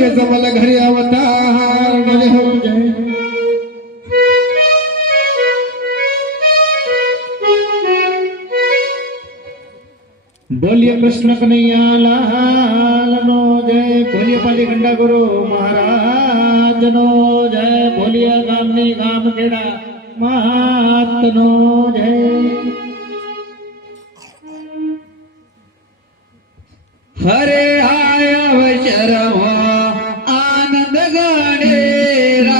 येतो मला घरी अवतार डोले हो जय बोलिए कृष्ण कन्हैया लाल नो जय बोलिए पाली गंडा गुरु महाराज नो जय बोलिए गामनी गाम खेड़ा मात नो जय हरे आया वचरवा आनंद गणेरा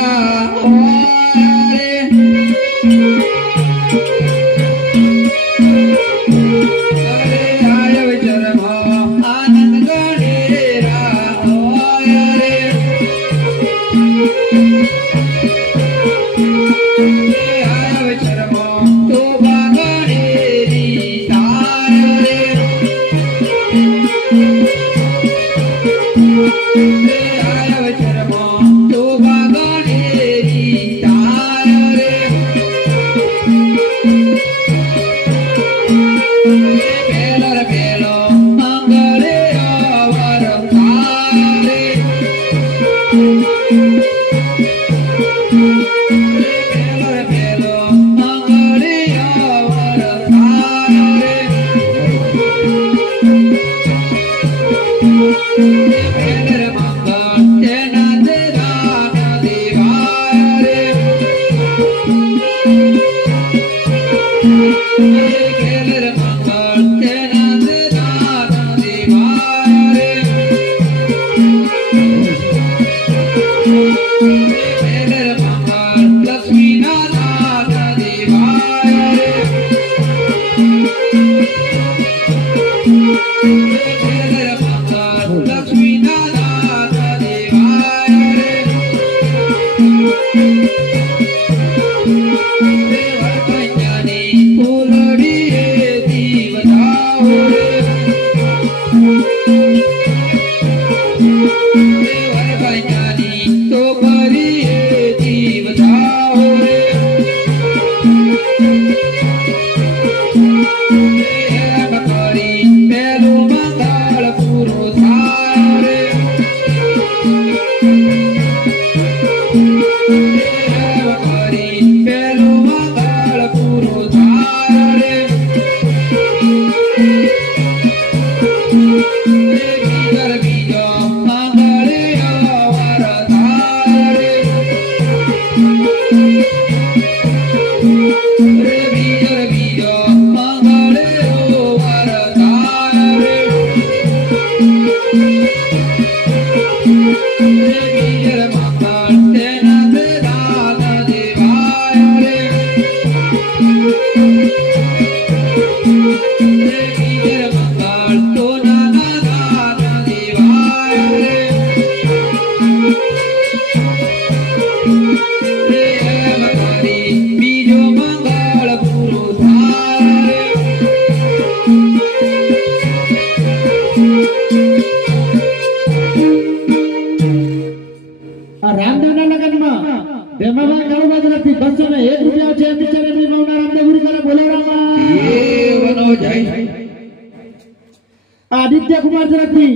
आदित्य कुमार जरती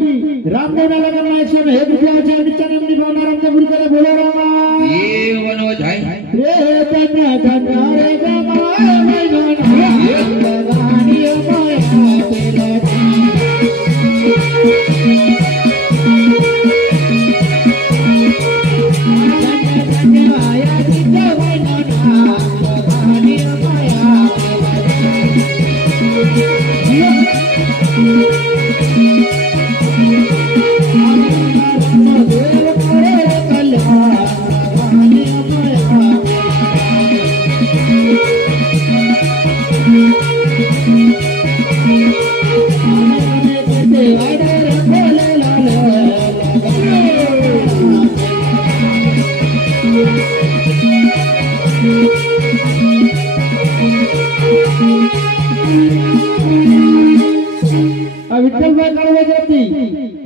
रामदेव नगर में 101 रुपया चार बिचारे अपनी भावना रामदेव करे बोलो रामा ये वनो जाय रे तना तना रे गमा रे गना लगानी माया तेरा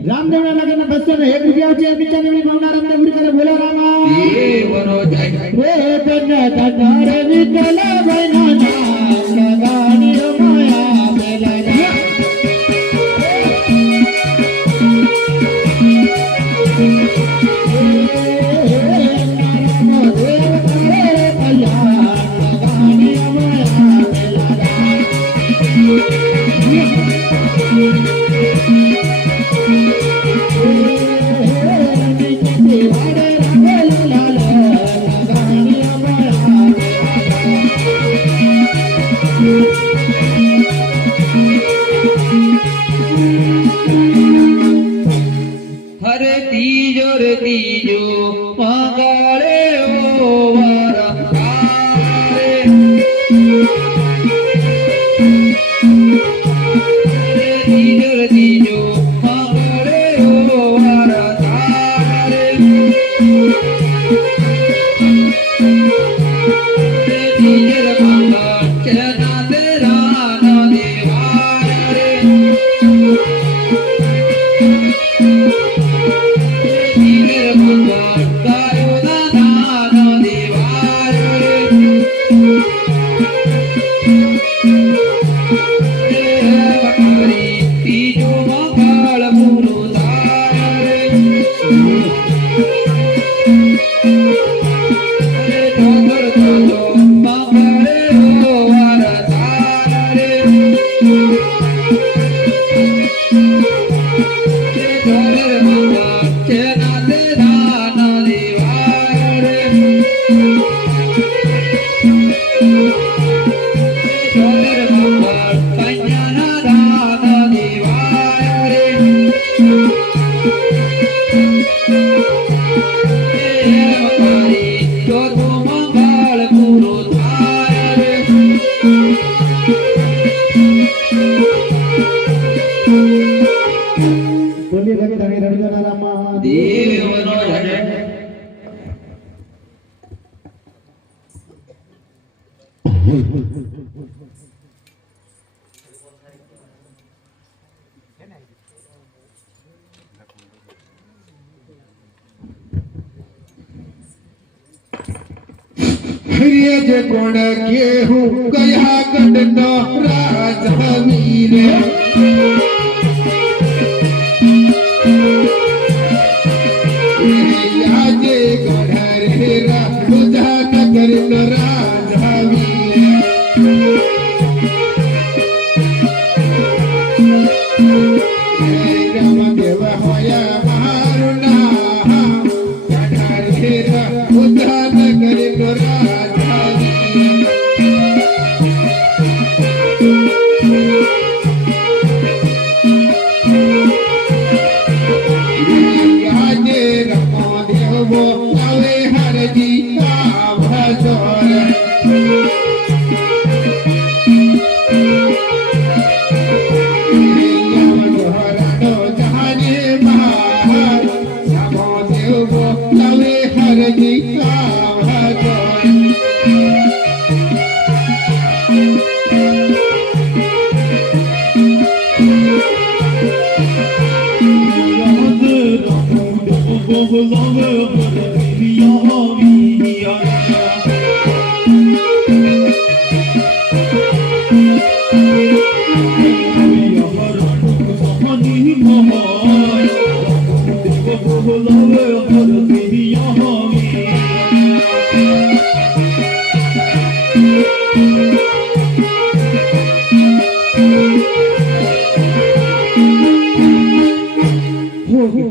रामदेव नगर में बस में 1 रुपया चे बिचारे में भावना रामदेव करे बोला रामा ये वनो जाय रे तना तना रे विठला बना लगानी माया बेला जा हरे तीजो रे तीजो मंगले ओ वारा रे तीजो रे तीजो मंगले ओ वारा रे तीजो रे मंगल चना तेरा ना देवा रे बोलिए धनी धनी रणजना रामा देवनो धने हरिये जे कोण केहू कया गडन राजवीर याजे गढरे रा तुझा करीन राजवीर रामदेव होया मारुना गढरे रा तुझा करीन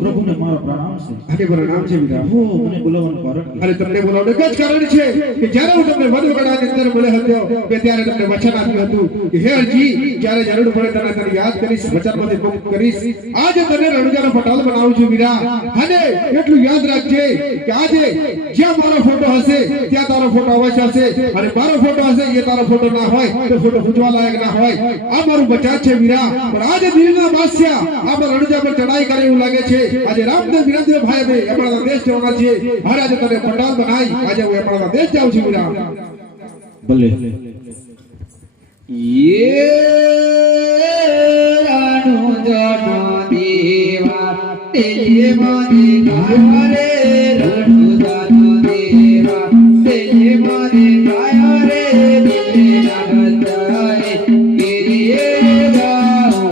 प्रभु ने मारा प्रणाम से अरे प्रणाम છે મીરા हो મને બોલાવવાનું કારણ અરે તમને બોલાવવાનું એક જ કારણ છે કે જ્યારે હું તમને વડવગડાની અંદર મળ્યો હતો કે ત્યારે તમને વચન આપ્યું હતું કે હે અરજી જ્યારે જરૂર પડે તને તને યાદ કરીશ વચનમાંથી મુક્ત કરીશ આજે તને રણુજાનો પટાલ બનાવું છું મીરા અને એટલું યાદ રાખજે કે આજે જ્યાં મારો ફોટો હશે ત્યાં તારો ફોટો અવશ્ય હશે અને મારો ફોટો હશે એ તારો ફોટો ના હોય તો ફોટો પૂજવા લાયક ના હોય આ મારું બચાવ છે મીરા પણ આજે દિલના બાદશાહ આપણા રણુજા પર ચડાઈ કરે એવું લાગે છે આજે રામદેવ વિરામદેવ ભાઈ બે આપણા દેશ જવાના છે હારે આજે તને પટાલ બનાવી આજે હું આપણા દેશ જાઉં છું મીરા ભલે ये राणो जानो देवा तेरे माने गाया रे राणो जानो देवा तेरे माने गाया रे दिले लगताए गिरिए रे गाओ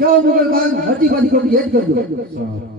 जाओ मुगल खान हरती बाजी को याद कर दो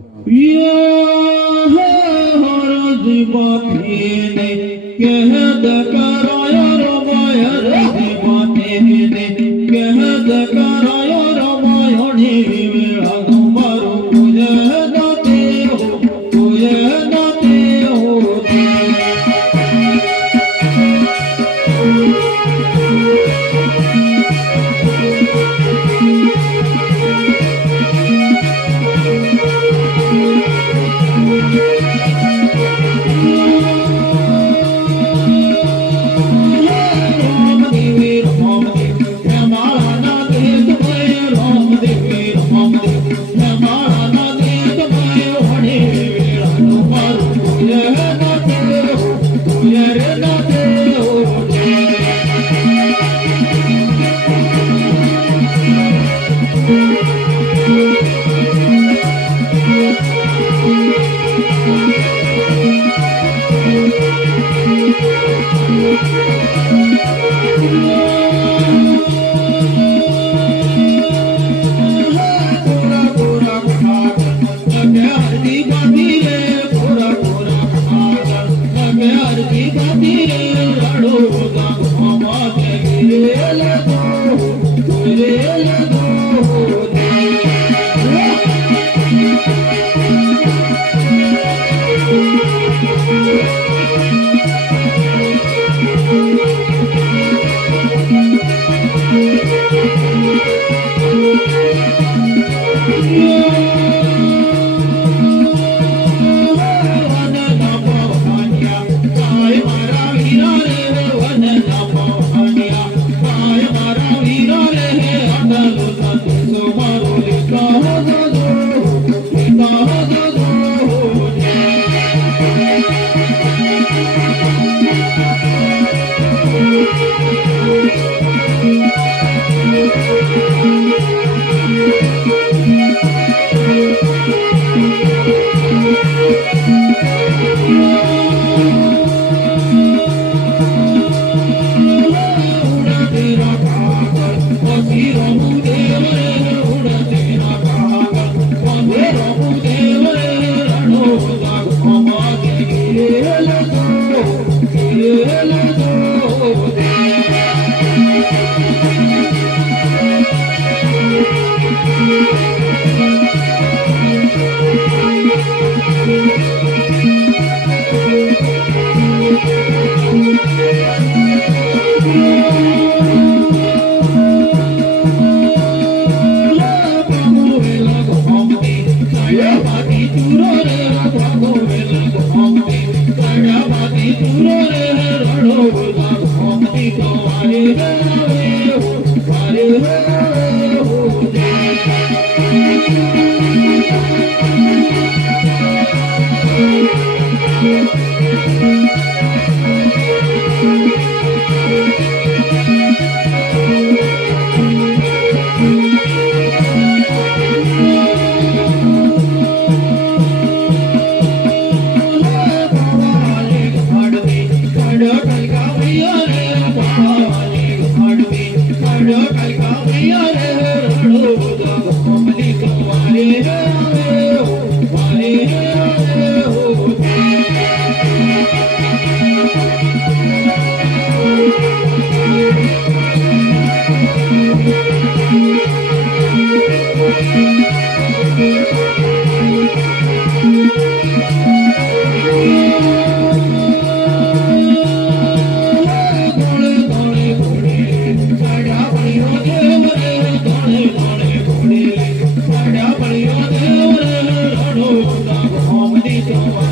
Come on,